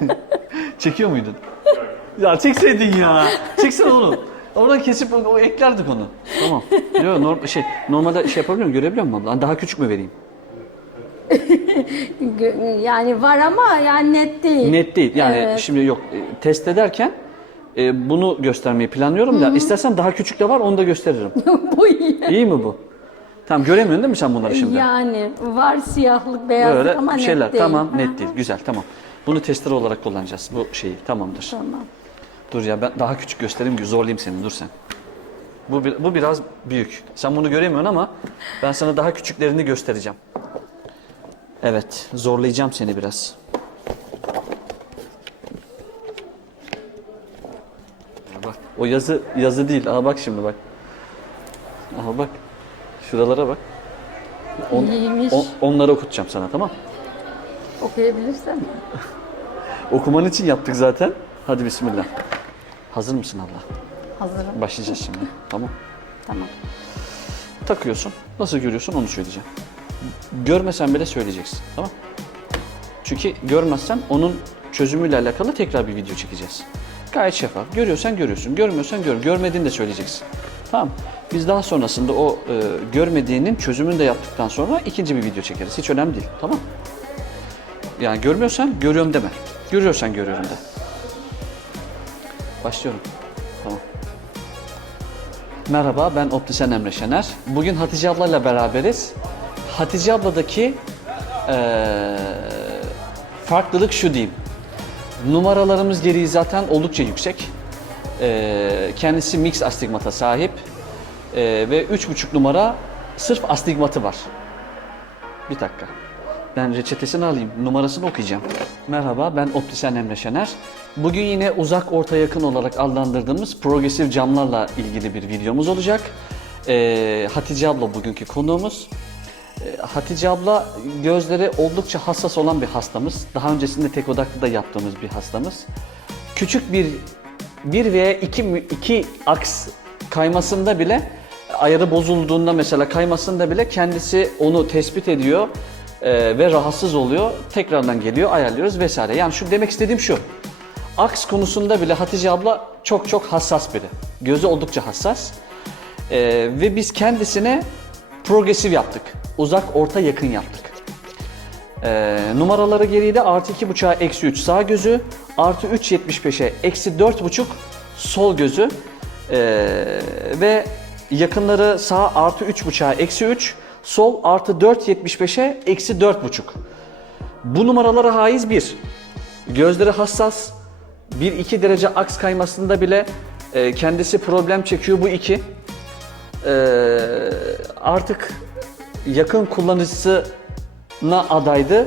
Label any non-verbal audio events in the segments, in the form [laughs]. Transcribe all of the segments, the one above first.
[laughs] Çekiyor muydun? ya çekseydin ya. Çeksene onu. Oradan kesip o, o eklerdik onu. Tamam. Yok norm şey normalde şey yapabiliyor muyum? Görebiliyor musun abla? Hani Daha küçük mü vereyim? [laughs] Yani var ama yani net değil. Net değil. Yani Evet. şimdi yok e, test ederken e, bunu göstermeyi planlıyorum da istersen daha küçük de var onu da gösteririm. [laughs] Bu iyi. İyi mi bu? Tamam göremiyorsun değil mi sen bunları şimdi? Yani var siyahlık, beyazlık Böyle ama şeyler net değil. tamam net değil. Güzel tamam. Bunu testere olarak kullanacağız bu şeyi. Tamamdır. Tamam. Dur ya ben daha küçük göstereyim ki zorlayayım seni dur sen. Bu, bir- bu biraz büyük. Sen bunu göremiyorsun ama ben sana daha küçüklerini göstereceğim. Evet zorlayacağım seni biraz. Ya Bak o yazı yazı değil. Aha bak şimdi bak. Aha bak. Şuralara bak. On, İyiymiş. on- onları okutacağım sana tamam Okuyabilirsen. Okuman için yaptık zaten. Hadi bismillah. Hazır mısın abla? Hazırım. Başlayacağız şimdi. Tamam. Tamam. Takıyorsun. Nasıl görüyorsun onu söyleyeceğim. Görmesen bile söyleyeceksin. Tamam? Çünkü görmezsen onun çözümüyle alakalı tekrar bir video çekeceğiz. Gayet şeffaf. Görüyorsan görüyorsun. Görmüyorsan gör. Görmediğini de söyleyeceksin. Tamam. Biz daha sonrasında o e, görmediğinin çözümünü de yaptıktan sonra ikinci bir video çekeriz. Hiç önemli değil. Tamam? Yani görmüyorsan görüyorum deme. Görüyorsan görüyorum de. Başlıyorum. Tamam. Merhaba ben optisyen Emre Şener. Bugün Hatice ablayla beraberiz. Hatice abladaki eee, farklılık şu diyeyim. Numaralarımız gereği zaten oldukça yüksek. Eee, kendisi mix astigmata sahip. Eee, ve 3,5 numara sırf astigmatı var. Bir dakika. Ben reçetesini alayım. Numarasını okuyacağım. Merhaba ben optisyen Emre Şener. Bugün yine uzak orta yakın olarak adlandırdığımız progresif camlarla ilgili bir videomuz olacak. Ee, Hatice abla bugünkü konuğumuz. Ee, Hatice abla gözleri oldukça hassas olan bir hastamız. Daha öncesinde tek odaklı da yaptığımız bir hastamız. Küçük bir bir veya iki, iki aks kaymasında bile ayarı bozulduğunda mesela kaymasında bile kendisi onu tespit ediyor e, ve rahatsız oluyor. Tekrardan geliyor ayarlıyoruz vesaire. Yani şu demek istediğim şu. Aks konusunda bile Hatice abla çok çok hassas biri. Gözü oldukça hassas. E, ve biz kendisine progresif yaptık. Uzak orta yakın yaptık. Ee, numaraları gereği de artı 2.5'a eksi 3 sağ gözü, artı 3.75'e eksi 4.5 sol gözü Ee, ve yakınları sağ artı 3.5'a eksi 3, sol artı 4.75'e eksi 4.5. Bu numaralara haiz 1. Gözleri hassas, 1-2 derece aks kaymasında bile e, kendisi problem çekiyor bu 2. Ee, artık yakın kullanıcısına adaydı. Ee,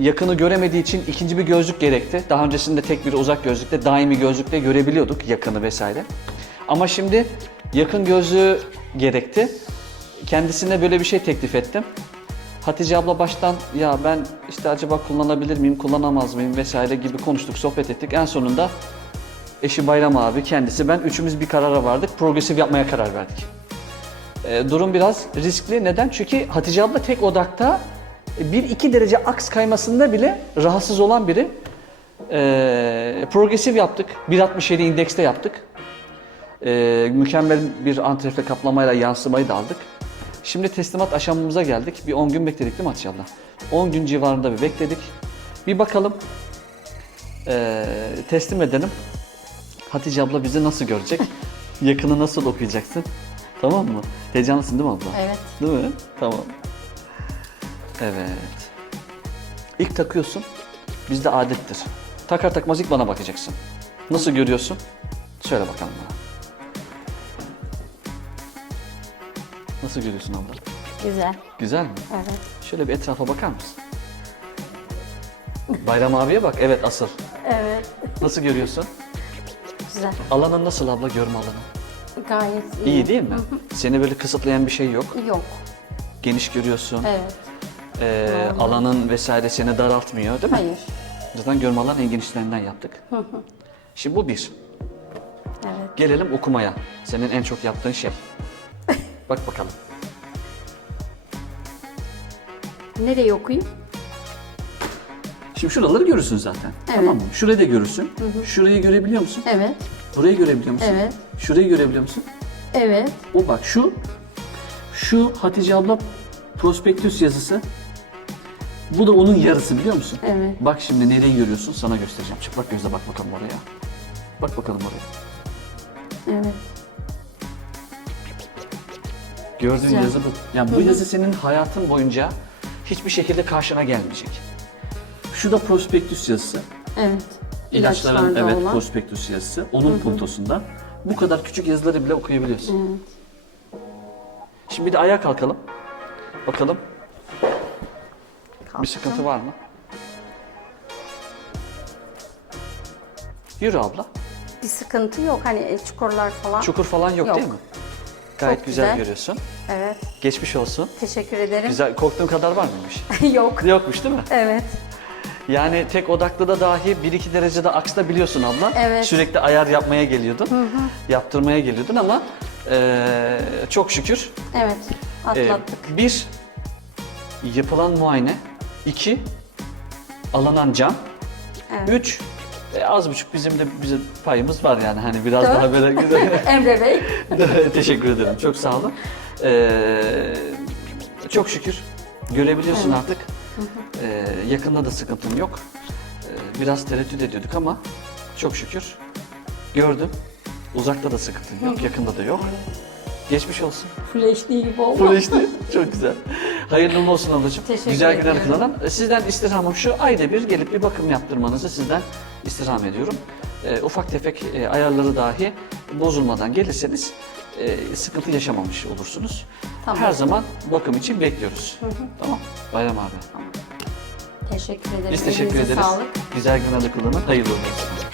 Yakını göremediği için ikinci bir gözlük gerekti. Daha öncesinde tek bir uzak gözlükte, daimi gözlükte görebiliyorduk yakını vesaire. Ama şimdi yakın gözlüğü gerekti. Kendisine böyle bir şey teklif ettim. Hatice abla baştan ya ben işte acaba kullanabilir miyim, kullanamaz mıyım vesaire gibi konuştuk, sohbet ettik. En sonunda eşi Bayram abi, kendisi, ben üçümüz bir karara vardık. Progresif yapmaya karar verdik. E, durum biraz riskli. Neden? Çünkü Hatice abla tek odakta 1-2 derece aks kaymasında bile rahatsız olan biri. E, progresif yaptık. 1.67 indekste yaptık. E, mükemmel bir antrefle kaplamayla yansımayı da aldık. Şimdi teslimat aşamamıza geldik. Bir 10 gün bekledik değil mi abla? 10 gün civarında bir bekledik. Bir bakalım. E, teslim edelim. Hatice abla bizi nasıl görecek? [laughs] Yakını nasıl okuyacaksın? Tamam mı? Heyecanlısın değil mi abla? Evet. Değil mi? Tamam. Evet. İlk takıyorsun. Bizde adettir. Takar takmaz ilk bana bakacaksın. Nasıl görüyorsun? Söyle bakalım bana. Nasıl görüyorsun abla? Güzel. Güzel mi? Evet. Şöyle bir etrafa bakar mısın? Bayram abiye bak. Evet asıl. Evet. Nasıl görüyorsun? Güzel. Alanın nasıl abla görme alanı? Gayet iyi. İyi değil mi? Seni böyle kısıtlayan bir şey yok. Yok. Geniş görüyorsun. Evet. Ee, alanın vesaire seni daraltmıyor değil mi? Hayır. Zaten görme alanı en genişlerinden yaptık. Şimdi bu bir. Evet. Gelelim okumaya. Senin en çok yaptığın şey. Bak bakalım. Nereye okuyayım? Şimdi şuraları görürsün zaten. Tamam mı? Şurayı da görürsün. Şurayı görebiliyor musun? Evet. Burayı görebiliyor musun? Evet. Şurayı görebiliyor musun? Evet. O bak şu şu Hatice abla prospektüs yazısı. Bu da onun yarısı biliyor musun? Evet. Bak şimdi nereyi görüyorsun sana göstereceğim. Çıplak gözle bak bakalım oraya. Bak bakalım oraya. Evet. Gördüğün Güzel. yazı bu. Yani bu yazı senin hayatın boyunca hiçbir şekilde karşına gelmeyecek. Şu da prospektüs yazısı. Evet. İlaçların İlaçlarda evet olan. prospektüs yazısı. Onun puntosunda. Bu kadar küçük yazıları bile okuyabiliyorsun. Şimdi bir de ayağa kalkalım. Bakalım bir sıkıntı var mı? Yürü abla. Bir sıkıntı yok. Hani e, çukurlar falan. Çukur falan yok, Yok. değil mi? Gayet Çok güzel, güzel. görüyorsun. Evet. Geçmiş olsun. Teşekkür ederim. Güzel. Korktuğun kadar var mıymış? [laughs] yok. Yokmuş değil mi? Evet. Yani tek odaklı da dahi 1-2 derecede aksta biliyorsun abla. Evet. Sürekli ayar yapmaya geliyordun. Yaptırmaya geliyordun ama eee, çok şükür Evet. Atlattık. bir yapılan muayene, iki alınan can, Evet. üç e, az buçuk bizim de bizim payımız var yani hani biraz Dört. daha böyle güzel. [laughs] Emre Bey. [laughs] Teşekkür ederim. Çok sağ olun. Ee, çok şükür görebiliyorsun artık. Ee, yakında da sıkıntın yok. Ee, biraz tereddüt ediyorduk ama çok şükür gördüm. Uzakta da sıkıntın yok, yakında da yok. Geçmiş olsun. Full HD gibi oldu. Full HD. Çok güzel. Hayırlı uğurlu olsun ablacığım. Teşekkür Güzel günler ediyorum. kılalım. Sizden istirhamım şu, ayda bir gelip bir bakım yaptırmanızı sizden istirham ediyorum. Ee, ufak tefek e, ayarları dahi bozulmadan gelirseniz e, sıkıntı yaşamamış olursunuz. Tamam. Her zaman bakım için bekliyoruz. Tamam. Bayram abi. Teşekkür ederim. Biz teşekkür Elinize ederiz. sağlık. Güzel günler kılalım. Hayırlı olsun.